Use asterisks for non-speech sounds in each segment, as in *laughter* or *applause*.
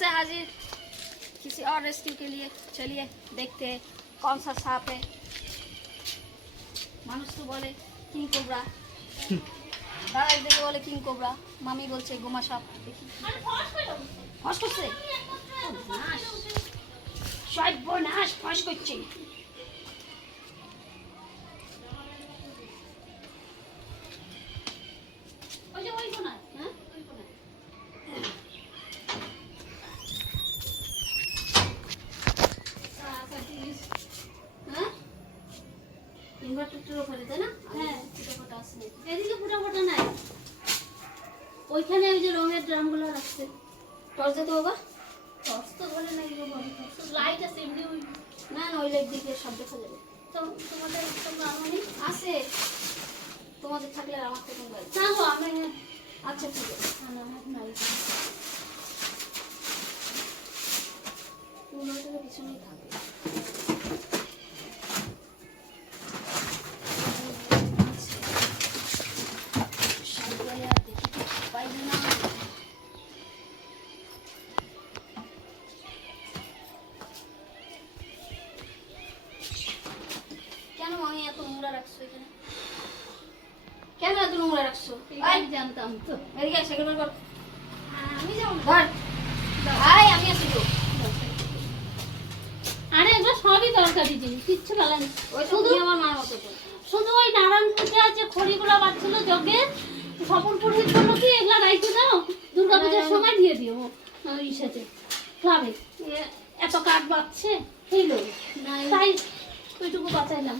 से हाजिर किसी और रेस्क्यू के लिए चलिए देखते हैं कौन सा सांप है মানুষ তো বলে কিং কোবরা দাদা একদিকে বলে কিং কোবরা মামি বলছে গোমা সাপ দেখি ফস করছে সর্বনাশ ফস করছে তাই না? হ্যাঁ ফুটা ফুটা আসছে এদিকে ফুটা ফুটা নাই। ওইখানে ওই যে রঙের ড্রামগুলো রাখছে। টর্চ দিতে বাবা। টর্চ তো বলে নাই গো লাইট আছে এমনি ওই না না ওই লাইট দিকে সব দেখা যাবে। তো তোমাদের তোমরা আনুনি আছে। তোমাদের থাকলে আমার থেকে না গো আমি আচ্ছা ঠিক আছে। না আমার নাই তুমি পিছনেই থাকবে নোংরা রাখছো এখানে? কেন এত নোংরা রাখছো? আমি জানতাম তো। এদিকে সাইকেল বার কর। আমি যাব ধর। ভাই আমি আছি তো। আরে এগুলো সবই দরকারি জিনিস কিচ্ছু ভালো না ওই শুধু আমার মার মতো শুধু ওই নারায়ণ পূজা যে খড়িগুলো বাচ্চলো জগে। স্বপন পুরোহিত বলল কি এগুলা রাইতে দাও দুর্গা পূজার সময় দিয়ে দিও। ইসেতে ক্লাবে এত কাঠ বাঁচছে এই লোক তাই ওইটুকু বাঁচাইলাম।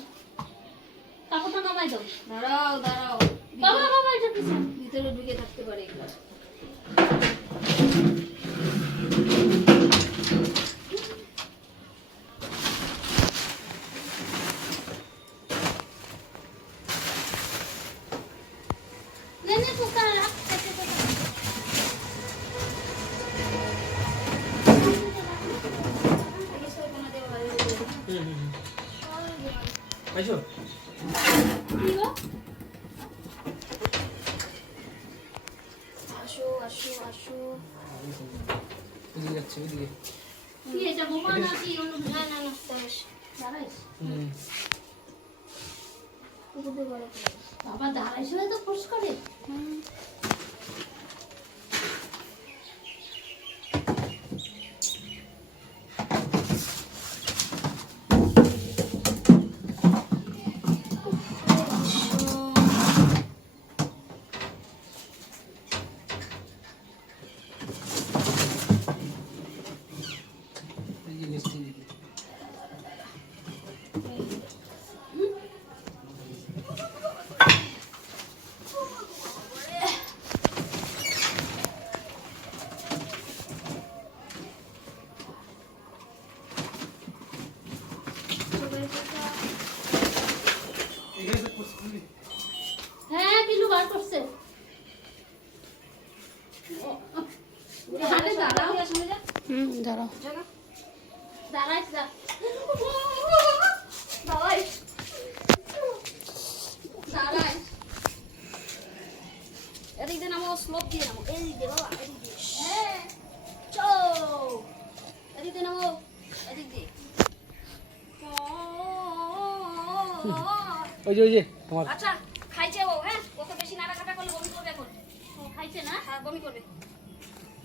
কাপড়টা নামাই দাও দাঁড়াও দাঁড়াও। বাবা বাবা এটা কিছু ভিতরে ঢুকে থাকতে পারে। এগুলো নে নে দিয়ে যাবে। আইসো আসো আসো আসো ওদিকে যাচ্ছে ওদিকে কি অন্য? না না না দাঁড়াইস হুম দিয়ে। বাবা দাঁড়াইস না তো ফুস করে এই যে মিষ্টি দিকে এখানে তো পুষ্করি হ্যাঁ বিলু বার করছে হাতে দাঁড়াও সামনে যা হুম দাঁড়াও জায়গা দাঁড়াইস যা দাঁড়াই দাঁড়াই এদিক দিয়ে নামো স্লোপ দিয়ে নামো। এদিক দিয়ে বাবা এদিক দিয়ে। হ্যাঁ চো এদিক দিয়ে নামো এদিক দিয়ে। ওই যে ওই যে তোমার। আচ্ছা খাইছে ও হ্যাঁ? ওকে বেশি নাড়াঘাটা করলে বমি করবে এখন। খাইছে না? হ্যাঁ বমি করবে।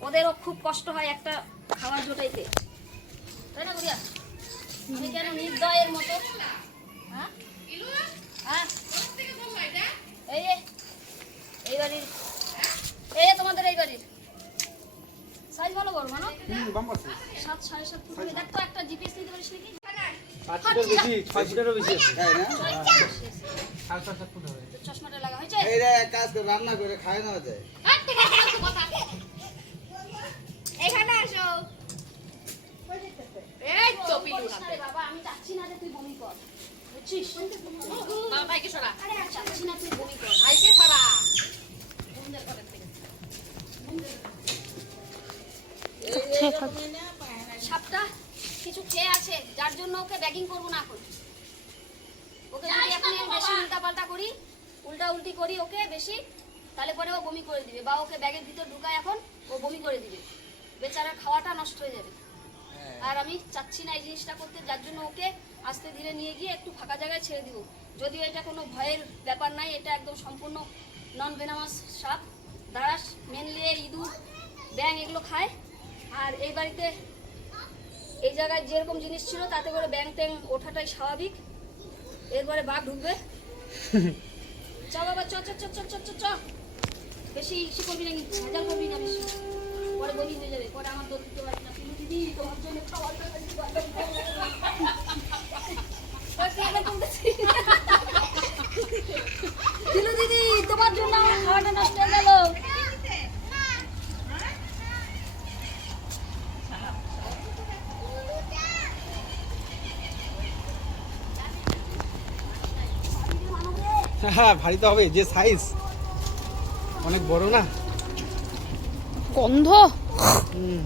ওদেরও খুব কষ্ট হয় একটা খাবার জোটাইতে। তাই না গুড়িয়া? আমি কেন নির্দয়ের মতো? হ্যাঁ? হ্যাঁ? এই এই বাড়ির। এই তোমাদের এই বাড়ির। সাইজ ভালো বড় মানো হুম বাম পাশে সাত সাড়ে সাত ফুট দেখ তো একটা জিপিএস নিতে পারিস নাকি? পাঁচ ফুটের বেশি ছয় ফুটেরও বেশি। আছে না? সাড়ে সাত ফুট হবে চশমাটা লাগা হয়েছে? কাজ করে রান্না করে খায় না যায় এখানে আসো এই তো বাবা আমি যাচ্ছি না যে তুই বমি কর। বুঝছিস? ভাইকে সরা। আরে আর না তুই বমি কর। ভাইকে সরা। সাপটা কিছু খেয়ে আছে যার জন্য ওকে ব্যাগিং করব না এখন। ওকে যদি এখন বেশি উল্টা পাল্টা করি উল্টা উল্টি করি ওকে বেশি তাহলে পরে ও বমি করে দিবে। বা ওকে ব্যাগের ভিতর ঢুকায় এখন ও বমি করে দিবে। বেচারা খাওয়াটা নষ্ট হয়ে যাবে। আর আমি চাচ্ছি না এই জিনিসটা করতে যার জন্য ওকে আস্তে ধীরে নিয়ে গিয়ে একটু ফাঁকা জায়গায় ছেড়ে দিব। যদিও এটা কোনো ভয়ের ব্যাপার নাই এটা একদম সম্পূর্ণ নন ভেনামাস সাপ দাঁড়াস মেনলি ইঁদুর ব্যাং এগুলো খায়। আর এই বাড়িতে এই জায়গায় যেরকম জিনিস ছিল তাতে করে ব্যাং ট্যাং ওঠাটাই স্বাভাবিক। এরপরে বাঘ ঢুকবে। *laughs* চ বাবা চ চ চ চ চ চ। বেশি ইসে করবি না ভেজাল করবি না বেশি পরে বমি হয়ে যাবে পরে আমার দোষ দিতে পারবি না তুমি দিদি তোমার জন্য খাবার তরকারি বানাবো। ওই পেয়ারা তুলতেছি। দিলু দিদি তোমার জন্য আমার খাওয়াটা নষ্ট হয়ে গেল হ্যাঁ ভারী তো হবে যে সাইজ অনেক বড় না? গন্ধ। হুম।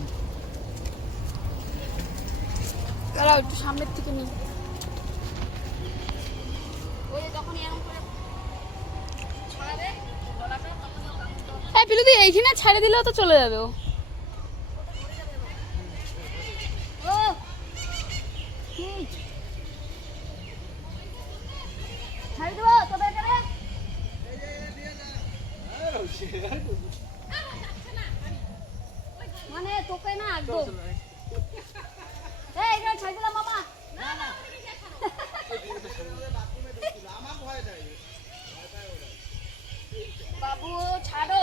দাঁড়াও একটু সামনের থেকে নিই। হ্যাঁ পিলুদি এইখানে ছেড়ে দিলেও তো চলে যাবে ও। ও কি ছাড়ি দেবো তবে এখানে মানে তোকে না একদম। এই রে ছাই দিলাম মামা। বাবু ছাড়ো।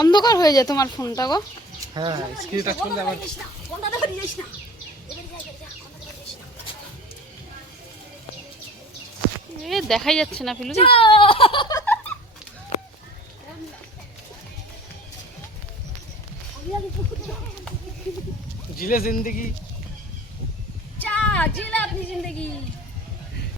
অন্ধকার হয়ে যায় তোমার ফোনটা গো। হ্যাঁ, এ দেখাই যাচ্ছে না ফিলু জিলে জিন্দগি। চা জিলে আপনি জিন্দগি।